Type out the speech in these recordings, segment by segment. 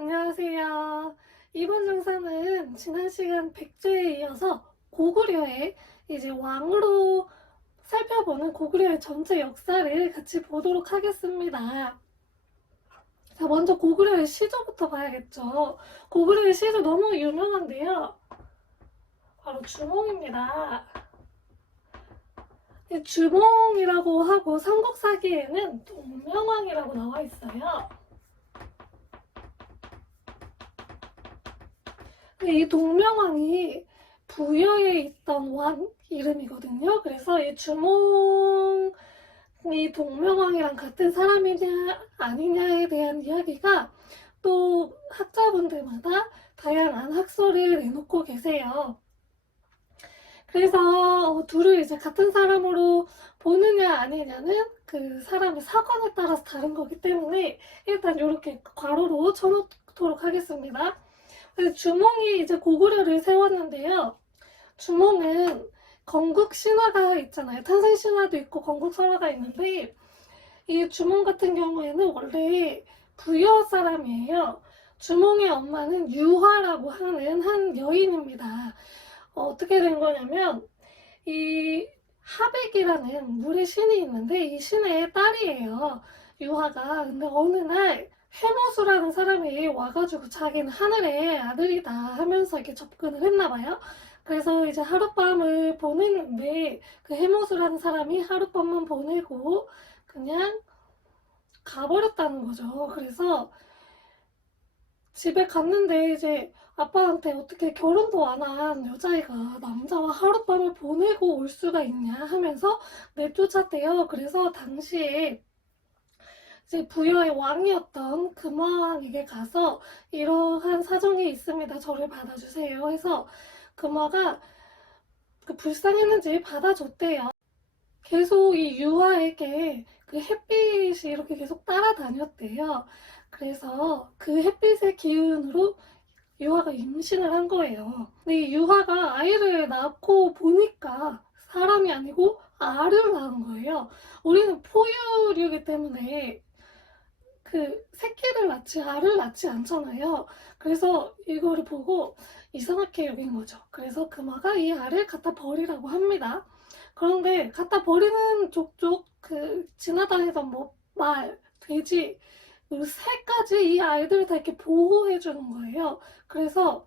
안녕하세요. 이번 영상은 지난 시간 백제에 이어서 고구려의 이제 왕으로 살펴보는 고구려의 전체 역사를 같이 보도록 하겠습니다. 자, 먼저 고구려의 시조부터 봐야겠죠. 고구려의 시조 너무 유명한데요. 바로 주몽입니다. 이 주몽이라고 하고 삼국사기에는 동명왕이라고 나와 있어요. 이 동명왕이 부여에 있던 왕 이름이거든요. 그래서 이 주몽이 동명왕이랑 같은 사람이냐 아니냐에 대한 이야기가 또 학자분들마다 다양한 학설을 내놓고 계세요. 그래서 둘을 이제 같은 사람으로 보느냐 아니냐는 그 사람의 사관에 따라서 다른 거기 때문에 일단 이렇게 괄호로 쳐놓도록 하겠습니다. 주몽이 이제 고구려를 세웠는데요. 주몽은 건국 신화가 있잖아요. 탄생 신화도 있고 건국 설화가 있는데 이 주몽 같은 경우에는 원래 부여 사람이에요. 주몽의 엄마는 유화라고 하는 한 여인입니다. 어떻게 된 거냐면 이 하백이라는 물의 신이 있는데 이 신의 딸이에요. 유화가. 근데 어느 날 해모수라는 사람이 와가지고 자기는 하늘의 아들이다 하면서 이렇게 접근을 했나봐요. 그래서 이제 하룻밤을 보냈는데 그 해모수라는 사람이 하룻밤만 보내고 그냥 가버렸다는 거죠. 그래서 집에 갔는데 이제 아빠한테 어떻게 결혼도 안 한 여자애가 남자와 하룻밤을 보내고 올 수가 있냐 하면서 내쫓았대요. 그래서 당시에 이제 부여의 왕이었던 금화왕에게 가서 이러한 사정이 있습니다. 저를 받아주세요 해서 금화가 불쌍했는지 받아줬대요. 계속 이 유화에게 그 햇빛이 이렇게 계속 따라다녔대요. 그래서 그 햇빛의 기운으로 유화가 임신을 한 거예요. 근데 이 유화가 아이를 낳고 보니까 사람이 아니고 알을 낳은 거예요. 우리는 포유류이기 때문에 그 새끼를 낳지 알을 낳지 않잖아요. 그래서 이거를 보고 이상하게 여긴 거죠. 그래서 금화가 이 알을 갖다 버리라고 합니다. 그런데 갖다 버리는 족족 그 지나다니던 뭐 말, 돼지, 그 새까지 이 알들을 다 이렇게 보호해 주는 거예요. 그래서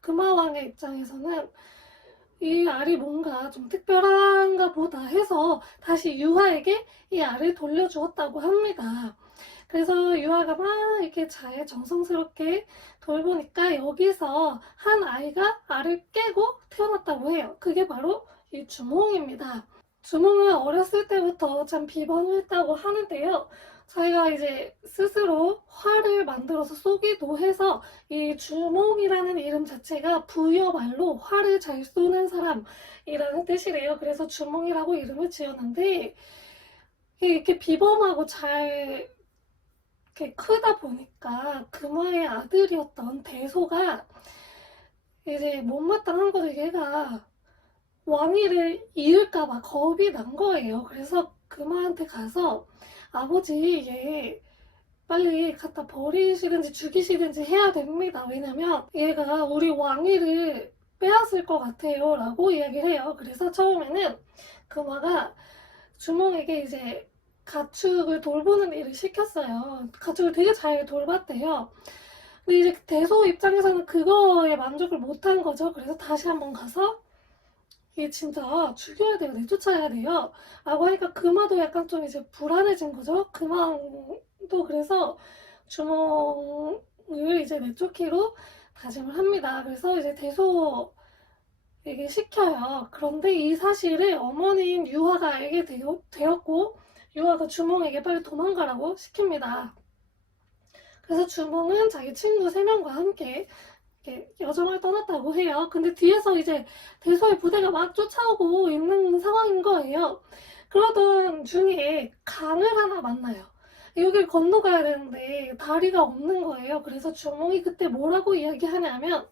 금화왕의 입장에서는 이 알이 뭔가 좀 특별한가 보다 해서 다시 유화에게 이 알을 돌려주었다고 합니다. 그래서 유화가 막 이렇게 잘 정성스럽게 돌보니까 여기서 한 아이가 알을 깨고 태어났다고 해요. 그게 바로 이 주몽입니다. 주몽은 어렸을 때부터 참 비범했다고 하는데요. 자기가 이제 스스로 활을 만들어서 쏘기도 해서 이 주몽이라는 이름 자체가 부여말로 활을 잘 쏘는 사람이라는 뜻이래요. 그래서 주몽이라고 이름을 지었는데 이렇게 비범하고 잘 이렇게 크다 보니까 금화의 아들이었던 대소가 이제 못마땅한 거죠. 얘가 왕위를 잃을까봐 겁이 난 거예요. 그래서 금화한테 가서 아버지 얘 빨리 갖다 버리시든지 죽이시든지 해야 됩니다. 왜냐면 얘가 우리 왕위를 빼앗을 것 같아요 라고 이야기를 해요. 그래서 처음에는 금화가 주몽에게 이제 가축을 돌보는 일을 시켰어요. 가축을 되게 잘 돌봤대요. 근데 이제 대소 입장에서는 그거에 만족을 못한 거죠. 그래서 다시 한번 가서 이게 진짜 죽여야 돼요. 내쫓아야 돼요. 라고 하니까 금화도 약간 좀 이제 불안해진 거죠. 금화도 그래서 주몽을 이제 내쫓기로 다짐을 합니다. 그래서 이제 대소에게 시켜요. 그런데 이 사실을 어머니인 유화가 알게 되었고 유화가 주몽에게 빨리 도망가라고 시킵니다. 그래서 주몽은 자기 친구 3명과 함께 여정을 떠났다고 해요. 근데 뒤에서 이제 대소의 부대가 막 쫓아오고 있는 상황인 거예요. 그러던 중에 강을 하나 만나요. 여길 건너가야 되는데 다리가 없는 거예요. 그래서 주몽이 그때 뭐라고 이야기하냐면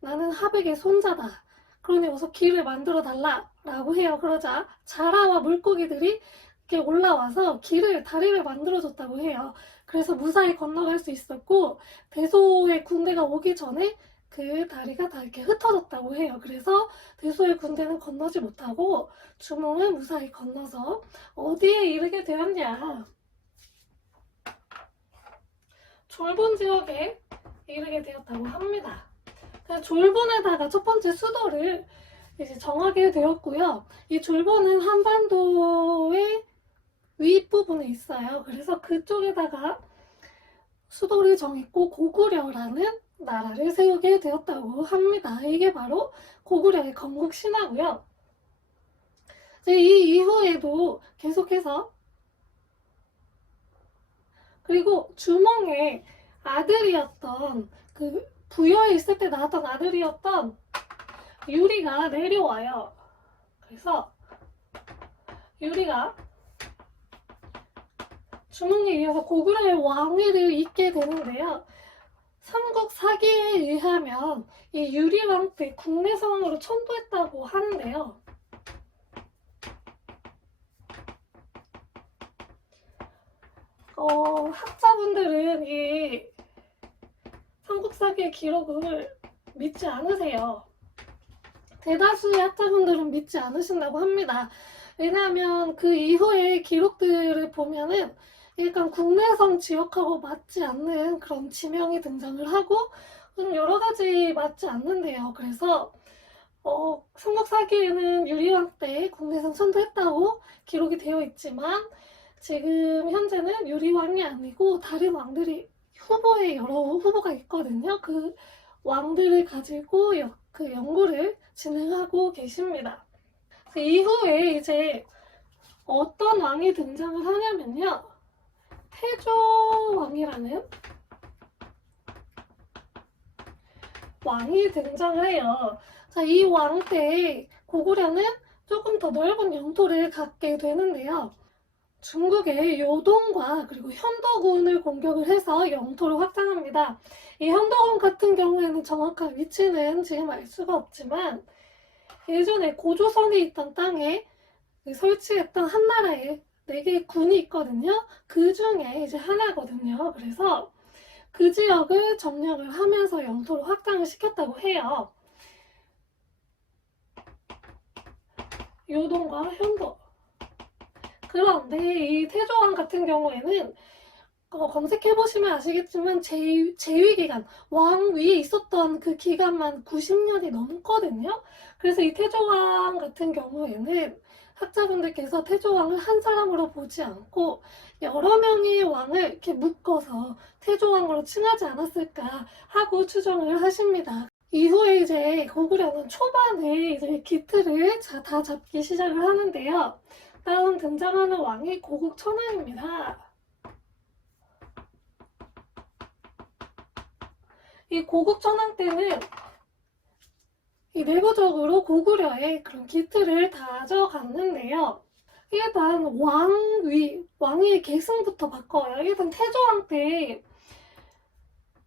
나는 하백의 손자다. 그러니 어서 길을 만들어 달라 라고 해요. 그러자 자라와 물고기들이 이렇게 올라와서 다리를 만들어줬다고 해요. 그래서 무사히 건너갈 수 있었고, 대소의 군대가 오기 전에 그 다리가 다 이렇게 흩어졌다고 해요. 그래서 대소의 군대는 건너지 못하고 주몽은 무사히 건너서 어디에 이르게 되었냐? 졸본 지역에 이르게 되었다고 합니다. 졸본에다가 첫 번째 수도를 이제 정하게 되었고요. 이 졸본은 한반도의 윗부분에 있어요. 그래서 그쪽에다가 수도를 정했고 고구려라는 나라를 세우게 되었다고 합니다. 이게 바로 고구려의 건국 신화고요. 이제 이 이후에도 계속해서 그리고 주몽의 아들이었던 그 부여에 있을 때 나왔던 아들이었던 유리가 내려와요. 그래서 유리가 주몽에 이어서 고구려의 왕위를 잇게 되는데요. 삼국 사기에 의하면 이 유리왕 때 국내성으로 천도했다고 하는데요. 학자분들은 이 삼국 사기의 기록을 믿지 않으세요. 대다수의 학자분들은 믿지 않으신다고 합니다. 왜냐하면 그 이후의 기록들을 보면은 약간 국내성 지역하고 맞지 않는 그런 지명이 등장을 하고 좀 여러 가지 맞지 않는데요. 그래서 삼국 사기에는 유리왕 때 국내성 천도했다고 기록이 되어 있지만 지금 현재는 유리왕이 아니고 다른 왕들이 후보에 여러 후보가 있거든요. 그 왕들을 가지고 그 연구를 진행하고 계십니다. 이후에 이제 어떤 왕이 등장을 하냐면요. 태조왕이라는 왕이 등장을 해요. 자, 이 왕 때 고구려는 조금 더 넓은 영토를 갖게 되는데요. 중국의 요동과 그리고 현도군을 공격을 해서 영토를 확장합니다. 이 현도군 같은 경우에는 정확한 위치는 지금 알 수가 없지만 예전에 고조선에 있던 땅에 설치했던 한나라에 4개의 군이 있거든요. 그 중에 이제 하나거든요. 그래서 그 지역을 점령을 하면서 영토를 확장을 시켰다고 해요. 요동과 현도. 그런데 이 태조왕 같은 경우에는 검색해보시면 아시겠지만 재위기간, 왕 위에 있었던 그 기간만 90년이 넘거든요. 그래서 이 태조왕 같은 경우에는 학자분들께서 태조왕을 한 사람으로 보지 않고 여러 명의 왕을 이렇게 묶어서 태조왕으로 칭하지 않았을까 하고 추정을 하십니다. 이후에 이제 고구려는 초반에 이제 기틀을 다 잡기 시작을 하는데요. 다음 등장하는 왕이 고국천왕입니다. 이 고국천왕 때는 이 내부적으로 고구려의 그런 기틀을 다져갔는데요. 일단 왕의 계승부터 바꿔요. 일단 태조왕 때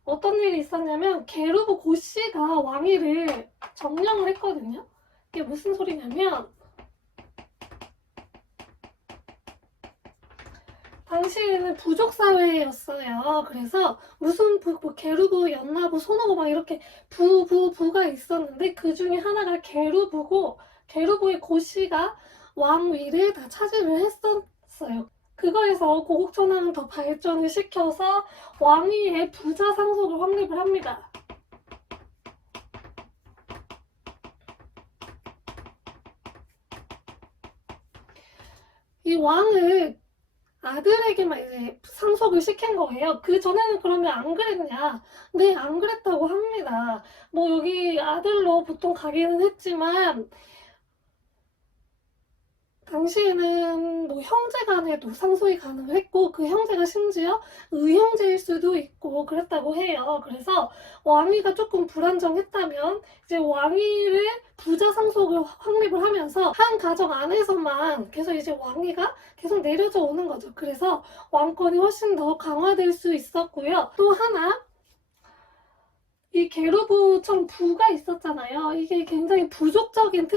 어떤 일이 있었냐면 게르부 고씨가 왕위를 정령을 했거든요. 이게 무슨 소리냐면 당시에는 부족 사회였어요. 그래서 무슨 게르부, 연나부, 손오고 막 이렇게 부가 있었는데 그 중에 하나가 게르부고 게르부의 고씨가 왕위를 다 차지를 했었어요. 그거에서 고국천왕은 더 발전을 시켜서 왕위의 부자 상속을 확립을 합니다. 이 왕을 아들에게만 이제 상속을 시킨 거예요. 그 전에는 그러면 안 그랬냐? 네, 안 그랬다고 합니다. 뭐 여기 아들로 보통 가기는 했지만 당시에는 뭐 형제 간에도 상속이 가능했고 그 형제가 심지어 의형제일 수도 있고 그랬다고 해요. 그래서 왕위가 조금 불안정했다면 이제 왕위를 부자 상속을 확립을 하면서 한 가정 안에서만 계속 이제 왕위가 계속 내려져 오는 거죠. 그래서 왕권이 훨씬 더 강화될 수 있었고요. 또 하나 이 게르부처럼 부가 있었잖아요. 이게 굉장히 부족적인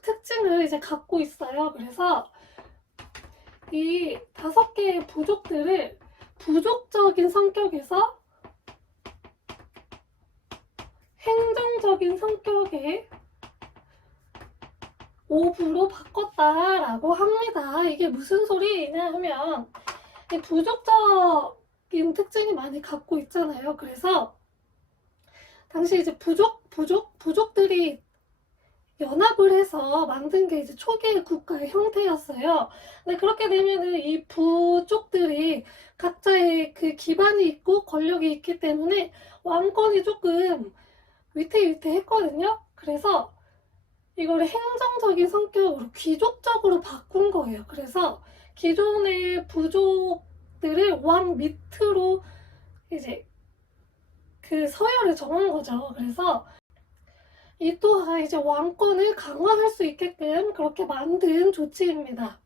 특징을 이제 갖고 있어요. 그래서 이 5개의 부족들을 부족적인 성격에서 행정적인 성격의 오부로 바꿨다라고 합니다. 이게 무슨 소리냐 하면 부족적인 특징이 많이 갖고 있잖아요. 그래서 당시 이제 부족들이 연합을 해서 만든 게 이제 초기의 국가의 형태였어요. 근데 그렇게 되면은 이 부족들이 각자의 그 기반이 있고 권력이 있기 때문에 왕권이 조금 위태위태했거든요. 그래서 이거를 행정적인 성격으로 귀족적으로 바꾼 거예요. 그래서 기존의 부족들을 왕 밑으로 이제 그 서열을 정한 거죠. 그래서 이 또한 이제 왕권을 강화할 수 있게끔 그렇게 만든 조치입니다.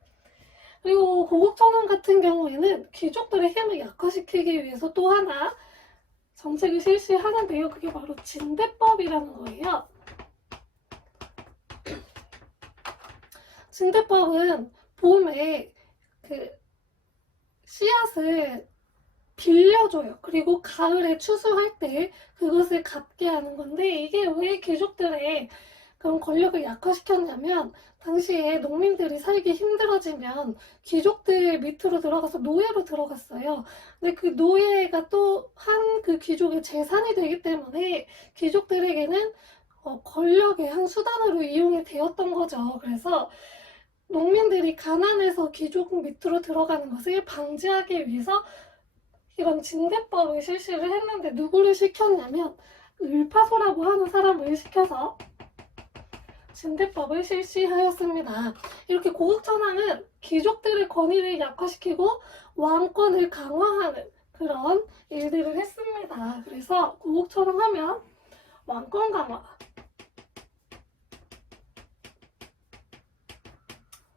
그리고 고국천황 같은 경우에는 귀족들의 힘을 약화시키기 위해서 또 하나 정책을 실시하는데요. 그게 바로 진대법이라는 거예요. 진대법은 봄에 그 씨앗을 빌려줘요. 그리고 가을에 추수할 때 그것을 갚게 하는 건데, 이게 왜 귀족들의 그런 권력을 약화시켰냐면, 당시에 농민들이 살기 힘들어지면 귀족들 밑으로 들어가서 노예로 들어갔어요. 근데 그 노예가 또 한 그 귀족의 재산이 되기 때문에 귀족들에게는 권력의 한 수단으로 이용이 되었던 거죠. 그래서 농민들이 가난해서 귀족 밑으로 들어가는 것을 방지하기 위해서 이런 진대법을 실시를 했는데, 누구를 시켰냐면 을파소라고 하는 사람을 시켜서 진대법을 실시하였습니다. 이렇게 고국천황은 귀족들의 권위를 약화시키고 왕권을 강화하는 그런 일들을 했습니다. 그래서 고국천황 하면 왕권 강화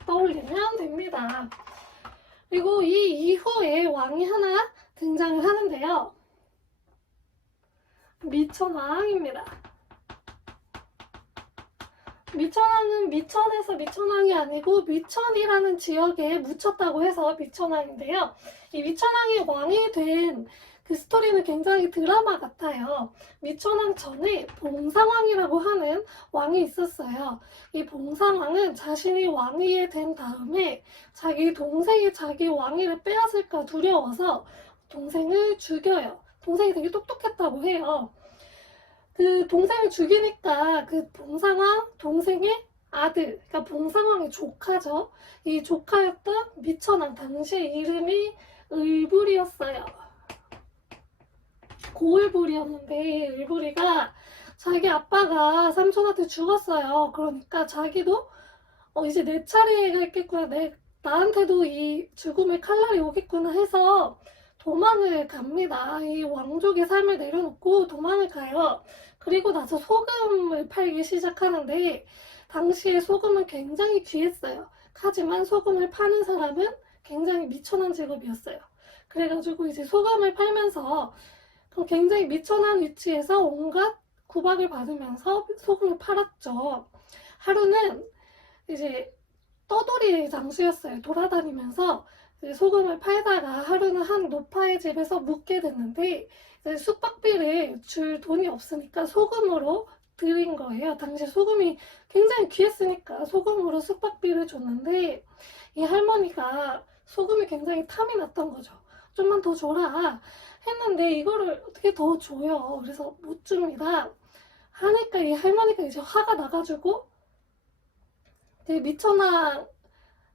떠올리면 됩니다. 그리고 이 이후에 왕이 하나 등장을 하는데요. 미천왕입니다. 미천왕은 미천에서 미천왕이 아니고 미천이라는 지역에 묻혔다고 해서 미천왕인데요. 이 미천왕이 왕이 된 그 스토리는 굉장히 드라마 같아요. 미천왕 전에 봉상왕이라고 하는 왕이 있었어요. 이 봉상왕은 자신이 왕이 된 다음에 자기 동생이 자기 왕위를 빼앗을까 두려워서 동생을 죽여요. 동생이 되게 똑똑했다고 해요. 그 동생을 죽이니까 그 봉상왕 동생의 아들, 그러니까 봉상왕의 조카죠. 이 조카였던 미천왕, 당시 이름이 을불이었어요. 고을불이었는데 을불이가 자기 아빠가 삼촌한테 죽었어요. 그러니까 자기도 이제 내 차례가 있겠구나, 나한테도 이 죽음의 칼날이 오겠구나 해서 도망을 갑니다. 이 왕족의 삶을 내려놓고 도망을 가요. 그리고 나서 소금을 팔기 시작하는데, 당시에 소금은 굉장히 귀했어요. 하지만 소금을 파는 사람은 굉장히 미천한 직업이었어요. 그래가지고 이제 소금을 팔면서 굉장히 미천한 위치에서 온갖 구박을 받으면서 소금을 팔았죠. 하루는 이제 떠돌이 장수였어요. 돌아다니면서 소금을 팔다가 하루는 한 노파의 집에서 묵게 됐는데, 숙박비를 줄 돈이 없으니까 소금으로 드린 거예요. 당시 소금이 굉장히 귀했으니까 소금으로 숙박비를 줬는데, 이 할머니가 소금이 굉장히 탐이 났던 거죠. 좀만 더 줘라 했는데 이거를 어떻게 더 줘요. 그래서 못 줍니다 하니까 이 할머니가 이제 화가 나가지고 미천왕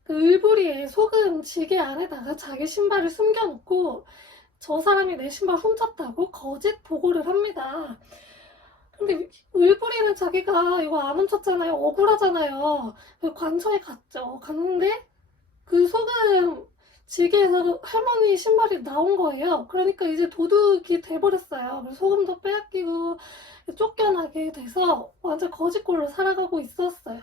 그 을불이의 소금 지게 안에다가 자기 신발을 숨겨놓고 저 사람이 내 신발 훔쳤다고 거짓 보고를 합니다. 근데 을불이는 자기가 이거 안 훔쳤잖아요. 억울하잖아요. 관청에 갔죠. 갔는데 그 소금 지게에서 할머니 신발이 나온 거예요. 그러니까 이제 도둑이 돼버렸어요. 그래서 소금도 빼앗기고 쫓겨나게 돼서 완전 거지꼴로 살아가고 있었어요.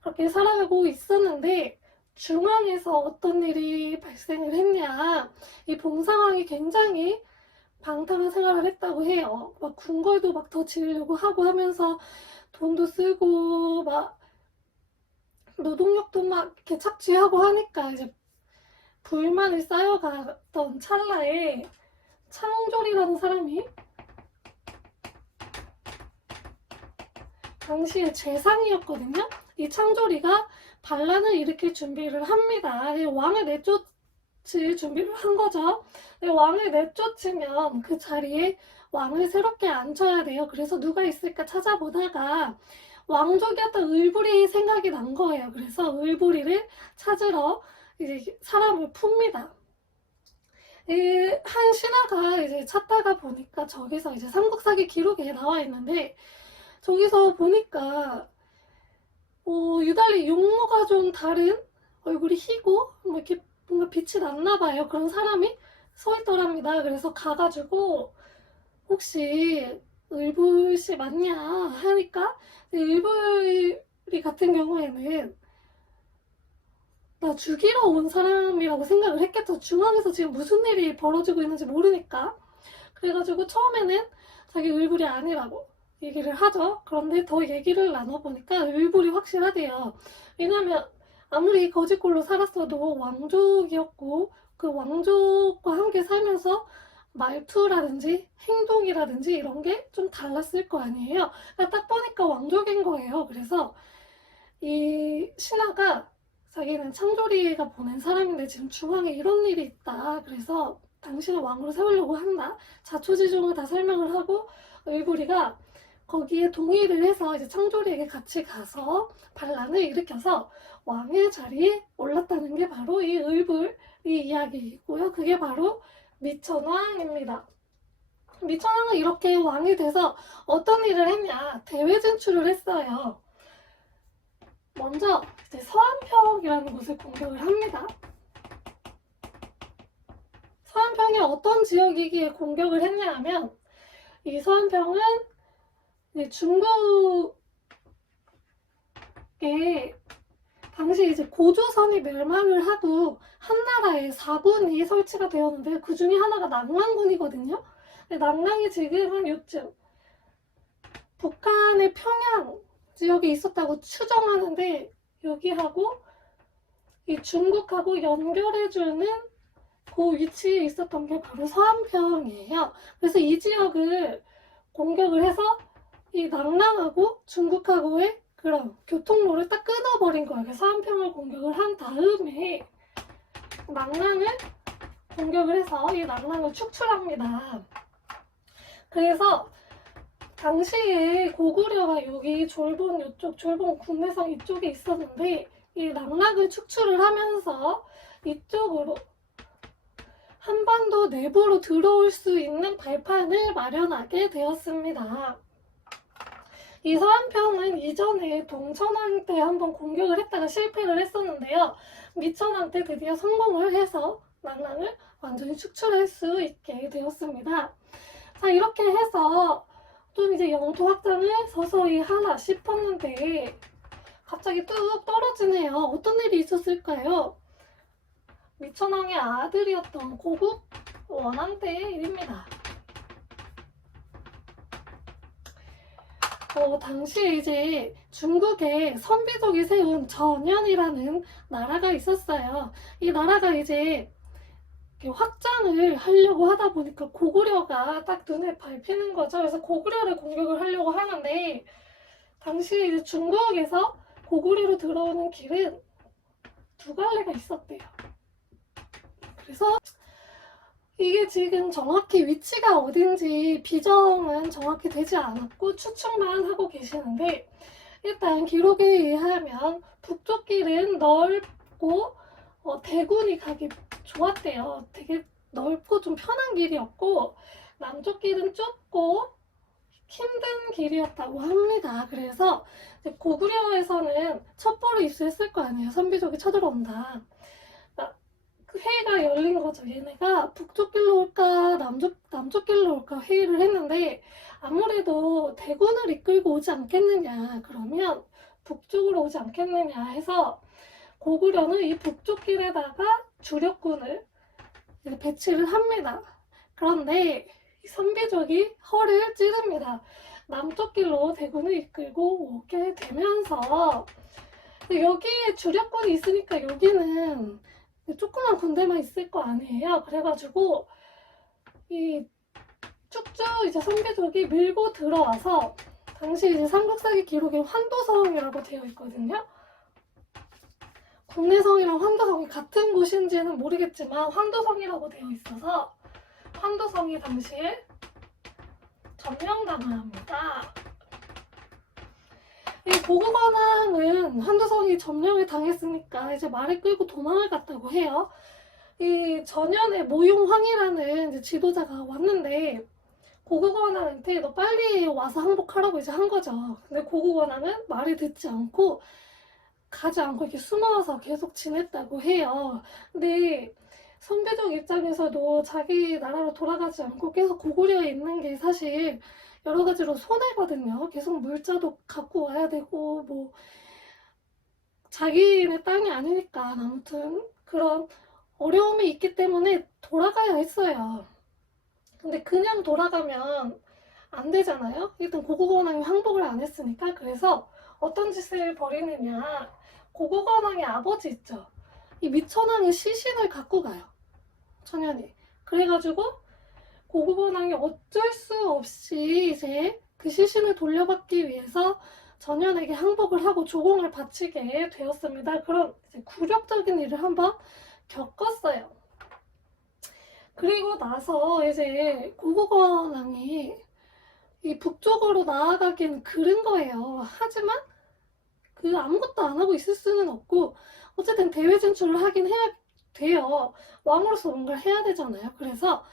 그렇게 살아가고 있었는데 중앙에서 어떤 일이 발생을 했냐, 이 봉상왕이 굉장히 방탕한 생활을 했다고 해요. 막 궁궐도 막 더 지으려고 하고 하면서 돈도 쓰고 막 노동력도 막 이렇게 착취하고 하니까 이제 불만을 쌓여갔던 찰나에 창졸이라는 사람이 당시의 재상이었거든요. 이 창졸이가 반란을 일으킬 준비를 합니다. 왕을 내쫓을 준비를 한 거죠. 왕을 내쫓으면 그 자리에 왕을 새롭게 앉혀야 돼요. 그래서 누가 있을까 찾아보다가 왕족이었던 을부리 생각이 난 거예요. 그래서 을부리를 찾으러 이제 사람을 풉니다. 한 신하가 이제 찾다가 보니까 저기서 이제 삼국사기 기록에 나와 있는데, 저기서 보니까 유달리 용모가 좀 다른, 얼굴이 희고 뭐 이렇게 뭔가 빛이 났나 봐요. 그런 사람이 서 있더랍니다. 그래서 가가지고 혹시 을불씨 맞냐 하니까, 을불이 같은 경우에는 나 죽이러 온 사람이라고 생각을 했겠죠. 중앙에서 지금 무슨 일이 벌어지고 있는지 모르니까. 그래가지고 처음에는 자기 을불이 아니라고 얘기를 하죠. 그런데 더 얘기를 나눠보니까 을불이 확실하대요. 왜냐면 아무리 거짓골로 살았어도 왕족이었고, 그 왕족과 함께 살면서 말투라든지 행동이라든지 이런 게 좀 달랐을 거 아니에요. 그러니까 딱 보니까 왕족인 거예요. 그래서 이 신하가 자기는 창조리가 보낸 사람인데 지금 중앙에 이런 일이 있다. 그래서 당신을 왕으로 세우려고 한다. 자초지종을 다 설명을 하고, 을부리가 거기에 동의를 해서 이제 창조리에게 같이 가서 반란을 일으켜서 왕의 자리에 올랐다는 게 바로 이 을불이 이야기이고요. 그게 바로 미천왕입니다. 미천왕은 이렇게 왕이 돼서 어떤 일을 했냐, 대외 진출을 했어요. 먼저 이제 서안평이라는 곳을 공격을 합니다. 서안평이 어떤 지역이기에 공격을 했냐 하면, 이 서안평은 중국에 당시 이제 고조선이 멸망을 하고 한나라에 4군이 설치가 되었는데, 그 중에 하나가 낙랑군이거든요. 근데 낙랑이 지금 한 요쯤 북한의 평양 지역에 있었다고 추정하는데, 여기하고 이 중국하고 연결해주는 그 위치에 있었던 게 바로 서안평이에요. 그래서 이 지역을 공격을 해서 이 낙랑하고 중국하고의 그런 교통로를 딱 끊어버린 거예요. 그래서 서안평을 공격을 한 다음에 낙랑을 공격을 해서 이 낙랑을 축출합니다. 그래서 당시에 고구려가 여기 졸본 이쪽, 졸본 국내성 이쪽에 있었는데, 이 낙랑을 축출을 하면서 이쪽으로 한반도 내부로 들어올 수 있는 발판을 마련하게 되었습니다. 이 서안평은 이전에 동천왕 때 한번 공격을 했다가 실패를 했었는데요. 미천왕 때 드디어 성공을 해서 낙랑을 완전히 축출할 수 있게 되었습니다. 자, 이렇게 해서 좀 이제 영토 확장을 서서히 하나 싶었는데 갑자기 뚝 떨어지네요. 어떤 일이 있었을까요? 미천왕의 아들이었던 고국 원왕 때의 일입니다. 당시에 이제 중국에 선비족이 세운 전현이라는 나라가 있었어요. 이 나라가 이제 확장을 하려고 하다 보니까 고구려가 딱 눈에 밟히는 거죠. 그래서 고구려를 공격을 하려고 하는데, 당시 이제 중국에서 고구려로 들어오는 길은 두 갈래가 있었대요. 그래서 이게 지금 정확히 위치가 어딘지 비정은 정확히 되지 않았고 추측만 하고 계시는데, 일단 기록에 의하면 북쪽 길은 넓고 대군이 가기 좋았대요. 되게 넓고 좀 편한 길이었고, 남쪽 길은 좁고 힘든 길이었다고 합니다. 그래서 고구려에서는 첩보를 입수했을 거 아니에요. 선비족이 쳐들어온다. 그 회의가 열린 거죠. 얘네가 북쪽 길로 올까 남쪽 길로 올까 회의를 했는데, 아무래도 대군을 이끌고 오지 않겠느냐, 그러면 북쪽으로 오지 않겠느냐 해서 고구려는 이 북쪽 길에다가 주력군을 배치를 합니다. 그런데 이 선비족이 허를 찌릅니다. 남쪽 길로 대군을 이끌고 오게 되면서, 여기에 주력군이 있으니까 여기는 조그만 군대만 있을 거 아니에요. 그래가지고 이 쭉쭉 이제 선비족이 밀고 들어와서 당시 이제 삼국사기 기록에 환도성이라고 되어 있거든요. 국내성이랑 환도성이 같은 곳인지는 모르겠지만 환도성이라고 되어 있어서 환도성이 당시에 점령당을 합니다. 이 고구관왕은 환도성이 점령을 당했으니까 이제 말을 끌고 도망을 갔다고 해요. 이 전현의 모용황이라는 이제 지도자가 왔는데 고구관왕한테 너 빨리 와서 항복하라고 이제 한 거죠. 근데 고구관왕은 말을 듣지 않고 가지 않고 이렇게 숨어서 계속 지냈다고 해요. 근데 선비족 입장에서도 자기 나라로 돌아가지 않고 계속 고구려에 있는 게 사실 여러 가지로 손해거든요. 계속 물자도 갖고 와야 되고 뭐 자기네 땅이 아니니까 아무튼 그런 어려움이 있기 때문에 돌아가야 했어요. 근데 그냥 돌아가면 안 되잖아요. 일단 고구려왕이 항복을 안 했으니까. 그래서 어떤 짓을 벌이느냐, 고구려왕의 아버지 있죠. 이 미천왕의 시신을 갖고 가요. 천연이. 그래가지고 고구려왕이 어쩔 수 없이 이제 그 시신을 돌려받기 위해서 전현에게 항복을 하고 조공을 바치게 되었습니다. 그런 이제 굴욕적인 일을 한번 겪었어요. 그리고 나서 이제 고구려왕이 이 북쪽으로 나아가긴 그른 거예요. 하지만 그 아무것도 안 하고 있을 수는 없고 어쨌든 대외 진출을 하긴 해야 돼요. 왕으로서 뭔가를 해야 되잖아요. 그래서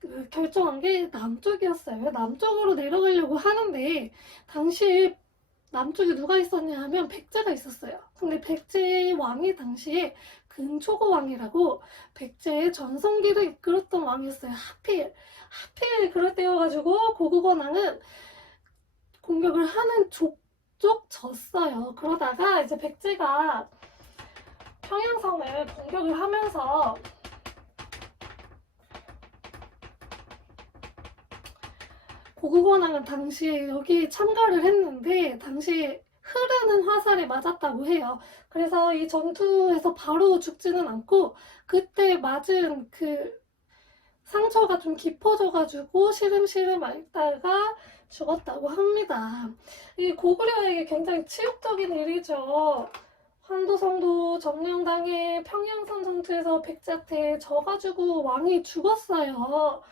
그 결정한 게 남쪽이었어요. 남쪽으로 내려가려고 하는데 당시 남쪽에 누가 있었냐 하면 백제가 있었어요. 근데 백제 왕이 당시에 근초고 왕이라고 백제의 전성기를 이끌었던 왕이었어요. 하필 그럴 때여가지고 고구려왕은 공격을 하는 족족 졌어요. 그러다가 이제 백제가 평양성을 공격을 하면서 고구려왕은 당시에 여기 참가를 했는데 당시에 흐르는 화살에 맞았다고 해요. 그래서 이 전투에서 바로 죽지는 않고 그때 맞은 그 상처가 좀 깊어져가지고 시름시름 앓다가 죽었다고 합니다. 이 고구려에게 굉장히 치욕적인 일이죠. 환도성도 점령당해 평양선 전투에서 백제한테 져가지고 왕이 죽었어요.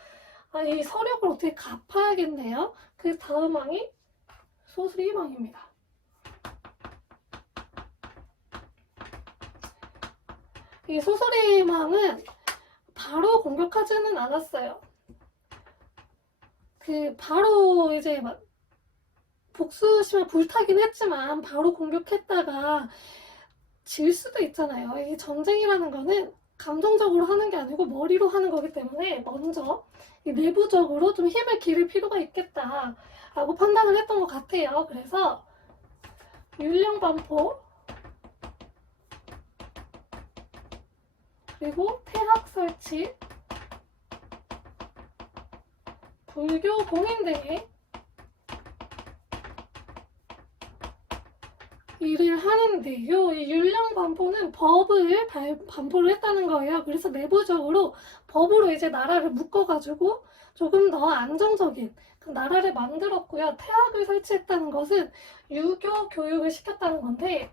이 서력을 어떻게 갚아야겠네요. 그 다음 왕이 소수림왕입니다. 이 소수림왕은 바로 공격하지는 않았어요. 바로 이제 막 복수심을 불타긴 했지만 바로 공격했다가 질 수도 있잖아요. 이 전쟁이라는 거는 감정적으로 하는 게 아니고 머리로 하는 거기 때문에 먼저 내부적으로 좀 힘을 기를 필요가 있겠다라고 판단을 했던 것 같아요. 그래서 율령반포 그리고 태학 설치, 불교 공인 등의 일을 하는데요. 이 율령반포는 법을 반포를 했다는 거예요. 그래서 내부적으로 법으로 이제 나라를 묶어가지고 조금 더 안정적인 그 나라를 만들었고요. 태학을 설치했다는 것은 유교 교육을 시켰다는 건데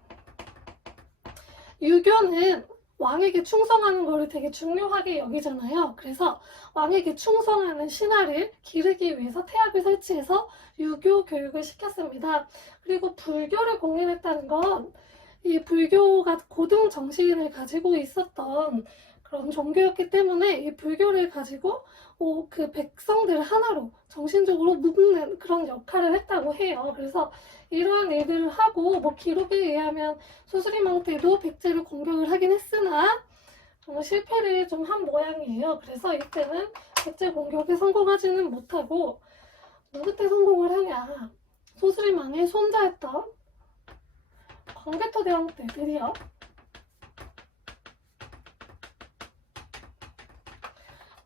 유교는 왕에게 충성하는 거를 되게 중요하게 여기잖아요. 그래서 왕에게 충성하는 신하를 기르기 위해서 태학을 설치해서 유교 교육을 시켰습니다. 그리고 불교를 공인했다는 건 이 불교가 고등 정신을 가지고 있었던 그런 종교였기 때문에 이 불교를 가지고 그 백성들을 하나로 정신적으로 묶는 그런 역할을 했다고 해요. 그래서 이러한 일들을 하고 뭐 기록에 의하면 소수림왕 때도 백제를 공격을 하긴 했으나 정말 실패를 좀 한 모양이에요. 그래서 이때는 백제 공격에 성공하지는 못하고 누구 때 성공을 하냐, 소수림왕의 손자였던 광개토대왕 때 드디어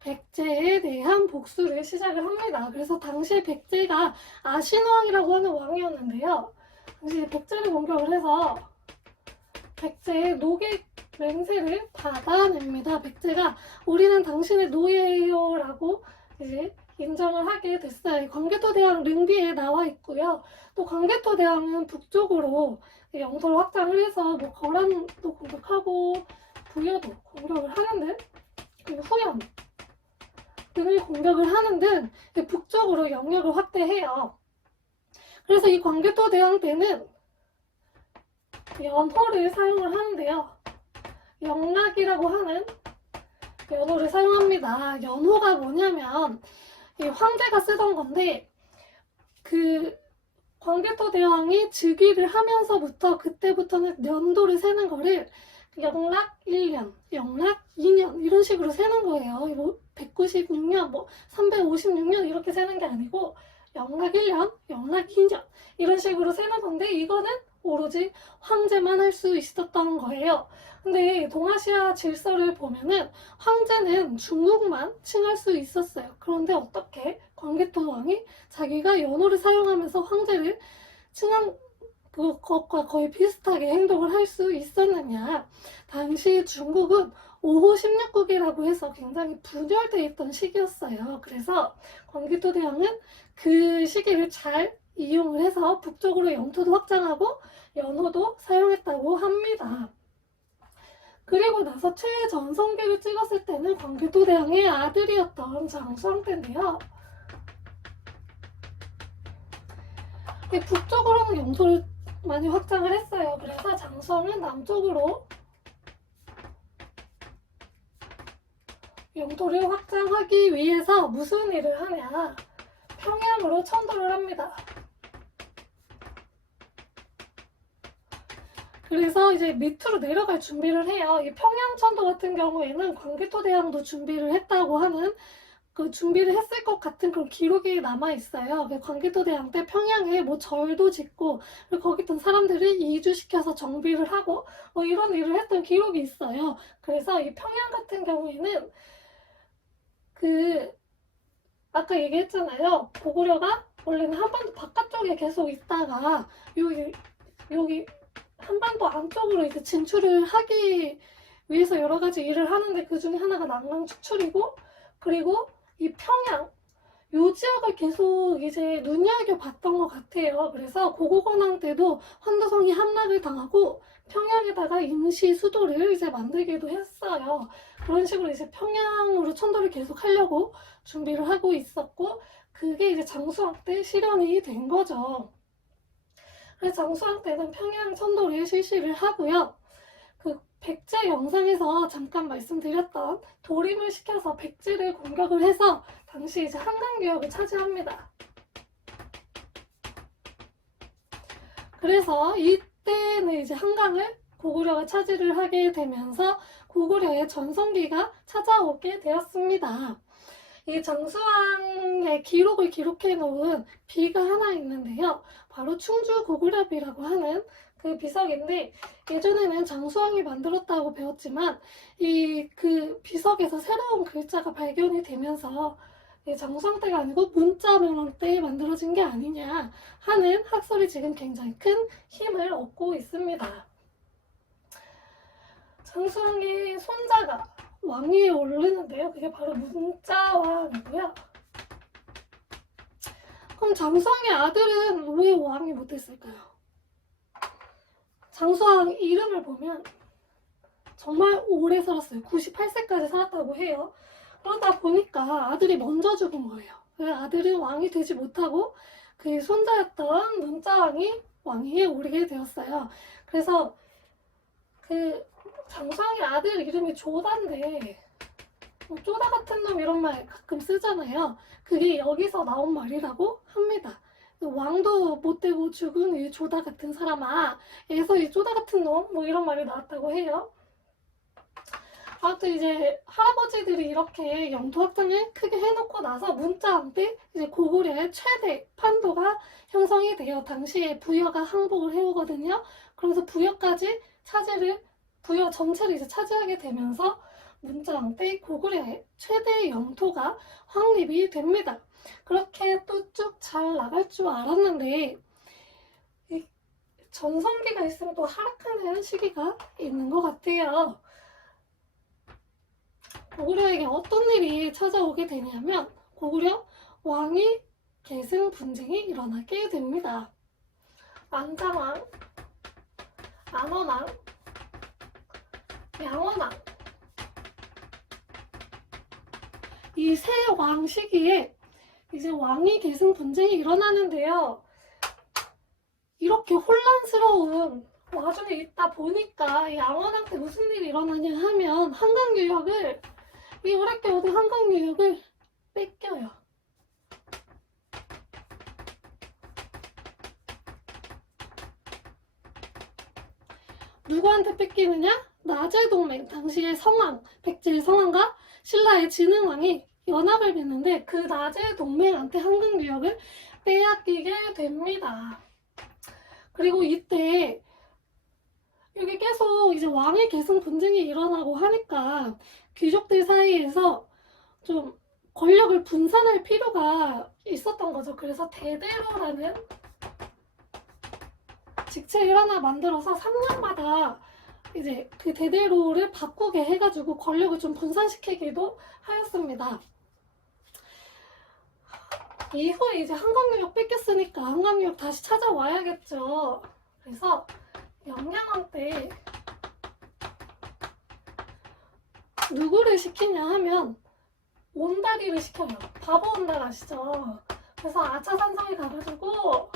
백제에 대한 복수를 시작을 합니다. 그래서 당시에 백제가 아신왕이라고 하는 왕이었는데요. 당시 백제를 공격을 해서 백제의 노객 맹세를 받아냅니다. 백제가 우리는 당신의 노예예요 라고 이제 인정을 하게 됐어요. 광개토대왕 릉비에 나와 있고요. 또 광개토대왕은 북쪽으로 영토를 확장을 해서 뭐 거란도 공격하고 부여도 공격을 하는 등, 그리고 후연 등을 공격을 하는 등 북쪽으로 영역을 확대해요. 그래서 이 광개토대왕 때는 연호를 사용을 하는데요. 영락이라고 하는 연호를 사용합니다. 연호가 뭐냐면 황제가 쓰던 건데 그 광개토대왕이 즉위를 하면서부터 그때부터는 연도를 세는 거를 영락 1년, 영락 2년 이런 식으로 세는 거예요. 뭐 196년, 뭐 356년 이렇게 세는 게 아니고 영락 1년, 영락 2년 이런 식으로 세는 건데 이거는 오로지 황제만 할 수 있었던 거예요. 근데 동아시아 질서를 보면은 황제는 중국만 칭할 수 있었어요. 그런데 어떻게 광개토왕이 자기가 연호를 사용하면서 황제를 칭한 그것과 거의 비슷하게 행동을 할 수 있었느냐. 당시 중국은 5호 16국이라고 해서 굉장히 분열되어 있던 시기였어요. 그래서 광개토대왕은 그 시기를 잘 이용을 해서 북쪽으로 영토도 확장하고 연호도 사용했다고 합니다. 그리고 나서 최전성기를 찍었을 때는 광개토대왕의 아들이었던 장수왕 때인데요. 북쪽으로는 영토를 많이 확장을 했어요. 그래서 장수왕은 남쪽으로 영토를 확장하기 위해서 무슨 일을 하냐? 평양으로 천도를 합니다. 그래서 이제 밑으로 내려갈 준비를 해요. 이 평양천도 같은 경우에는 광개토대왕도 준비를 했다고 하는 그 준비를 했을 것 같은 그런 기록이 남아 있어요. 광개토대왕 때 평양에 뭐 절도 짓고 그리고 거기 있던 사람들을 이주시켜서 정비를 하고 뭐 이런 일을 했던 기록이 있어요. 그래서 이 평양 같은 경우에는 그 아까 얘기했잖아요. 고구려가 원래는 한반도 바깥쪽에 계속 있다가 여기 한반도 안쪽으로 이제 진출을 하기 위해서 여러 가지 일을 하는데 그 중에 하나가 난강 축출이고 그리고 이 평양 요 지역을 계속 이제 눈여겨봤던 것 같아요. 그래서 고구건왕 때도 환도성이 함락을 당하고 평양에다가 임시 수도를 이제 만들기도 했어요. 그런 식으로 이제 평양으로 천도를 계속 하려고 준비를 하고 있었고 그게 이제 장수왕 때 실현이 된 거죠. 그래서 장수왕 때는 평양 천도를 실시를 하고요. 그 백제 영상에서 잠깐 말씀드렸던 도림을 시켜서 백제를 공격을 해서 당시 이제 한강유역을 차지합니다. 그래서 이때는 이제 한강을 고구려가 차지를 하게 되면서 고구려의 전성기가 찾아오게 되었습니다. 이 장수왕의 기록을 기록해 놓은 비가 하나 있는데요. 바로 충주 고구려비라고 하는 그 비석인데 예전에는 장수왕이 만들었다고 배웠지만 이 그 비석에서 새로운 글자가 발견이 되면서 장수왕 때가 아니고 문자명왕 때 만들어진 게 아니냐 하는 학설이 지금 굉장히 큰 힘을 얻고 있습니다. 장수왕의 손자가 왕위에 오르는데요. 그게 바로 문자왕이고요. 그럼 장수왕의 아들은 왜 왕이 못했을까요? 장수왕 이름을 보면 정말 오래 살았어요. 98세까지 살았다고 해요. 그러다 보니까 아들이 먼저 죽은 거예요. 아들은 왕이 되지 못하고 그 손자였던 문자왕이 왕위에 오르게 되었어요. 그래서 그 장수왕의 아들 이름이 조다인데 쪼다 같은 놈 이런 말 가끔 쓰잖아요. 그게 여기서 나온 말이라고 합니다. 왕도 못되고 죽은 이 조다 같은 사람아 에서 이 쪼다 같은 놈 뭐 이런 말이 나왔다고 해요. 아무튼 이제 할아버지들이 이렇게 영토 확장을 크게 해놓고 나서 문자왕 때 이제 고구려의 최대 판도가 형성이 돼요. 당시에 부여가 항복을 해오거든요. 그러면서 부여 전체를 이제 차지하게 되면서 문자왕 때 고구려의 최대 영토가 확립이 됩니다. 그렇게 또 쭉 잘 나갈 줄 알았는데 전성기가 있으면 또 하락하는 시기가 있는 것 같아요. 고구려에게 어떤 일이 찾아오게 되냐면 고구려 왕위 계승 분쟁이 일어나게 됩니다. 안장왕, 안원왕, 양원왕 이 세 왕 시기에 이제 왕위 계승 분쟁이 일어나는데요. 이렇게 혼란스러운 와중에 있다 보니까 양원왕 때 무슨 일이 일어나냐 하면 한강유역을 이 어렵게 얻은 한강유역을 뺏겨요. 누구한테 뺏기느냐? 나제동맹, 당시의 성왕, 백제의 성왕과 신라의 진흥왕이 연합을 맺는데 그 나제동맹한테 한강유역을 빼앗기게 됩니다. 그리고 이때 여기 계속 이제 왕위 계승 분쟁이 일어나고 하니까 귀족들 사이에서 좀 권력을 분산할 필요가 있었던 거죠. 그래서 대대로라는 직책을 하나 만들어서 3년마다 이제 그 대대로를 바꾸게 해가지고 권력을 좀 분산시키기도 하였습니다. 이후에 이제 한강유역 뺏겼으니까 한강유역 다시 찾아와야겠죠. 그래서 영양왕 때 누구를 시키냐 하면 온다리를 시켜요. 바보 온달 아시죠? 그래서 아차산성에 가가지고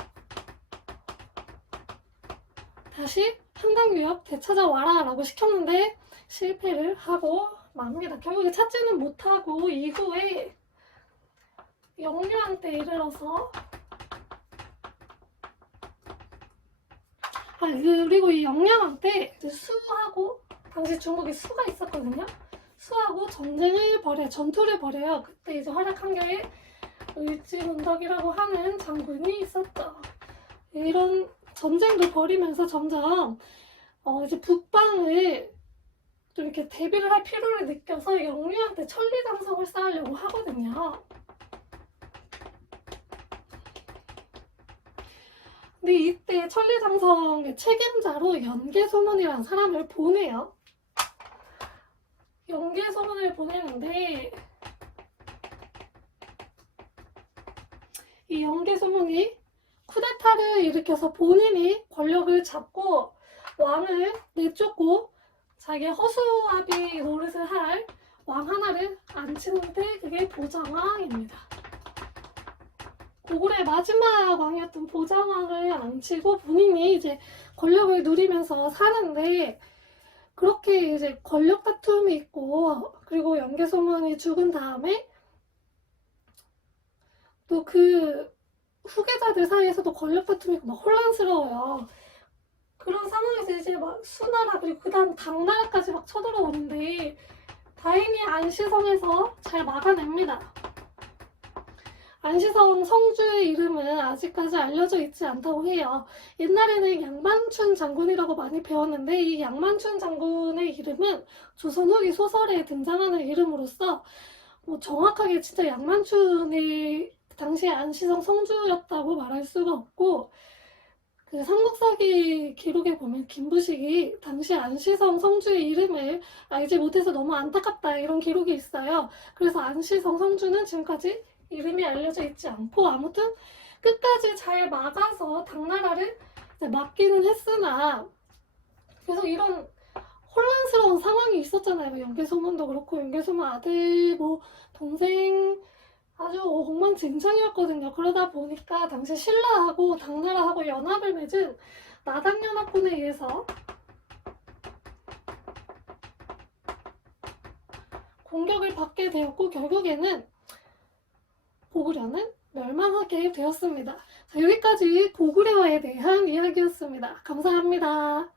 다시 한강유역 되찾아와라 라고 시켰는데 실패를 하고 맙니다. 결국에 찾지는 못하고 이후에 영유한 때 이르러서 그리고 이 영양왕 때 수하고 당시 중국에 수가 있었거든요. 수하고 전투를 벌여요. 그때 이제 활약한 게 을지문덕이라고 하는 장군이 있었죠. 이런 전쟁도 벌이면서 점점 이제 북방을 좀 이렇게 대비를 할 필요를 느껴서 영유한테 천리장성을 쌓으려고 하거든요. 근데 이때 천리장성의 책임자로 연개소문이라는 사람을 보내요. 연개소문을 보내는데 이 연개소문이 쿠데타를 일으켜서 본인이 권력을 잡고 왕을 내쫓고 자기 허수아비 노릇을 할 왕 하나를 앉히는데 그게 보장왕입니다. 고구려의 마지막 왕이었던 보장왕을 앉히고 본인이 이제 권력을 누리면서 사는데 그렇게 이제 권력 다툼이 있고 그리고 연개소문이 죽은 다음에 또 그 후계자들 사이에서도 권력 다툼이 있고 막 혼란스러워요. 그런 상황에서 이제 막 수나라 그리고 그 다음 당나라까지 막 쳐들어오는데 다행히 안시성에서 잘 막아냅니다. 안시성 성주의 이름은 아직까지 알려져 있지 않다고 해요. 옛날에는 양만춘 장군이라고 많이 배웠는데 이 양만춘 장군의 이름은 조선 후기 소설에 등장하는 이름으로서 뭐 정확하게 진짜 양만춘이 당시에 안시성 성주였다고 말할 수가 없고 그 삼국사기 기록에 보면 김부식이 당시 안시성 성주의 이름을 알지 못해서 너무 안타깝다 이런 기록이 있어요. 그래서 안시성 성주는 지금까지 이름이 알려져 있지 않고 아무튼 끝까지 잘 막아서 당나라를 막기는 했으나 그래서 이런 혼란스러운 상황이 있었잖아요. 연개소문도 그렇고 연개소문 아들 뭐 동생 아주 엉망진창이었거든요. 그러다 보니까 당시 신라하고 당나라하고 연합을 맺은 나당연합군에 의해서 공격을 받게 되었고 결국에는 고구려는 멸망하게 되었습니다. 자, 여기까지 고구려에 대한 이야기였습니다. 감사합니다.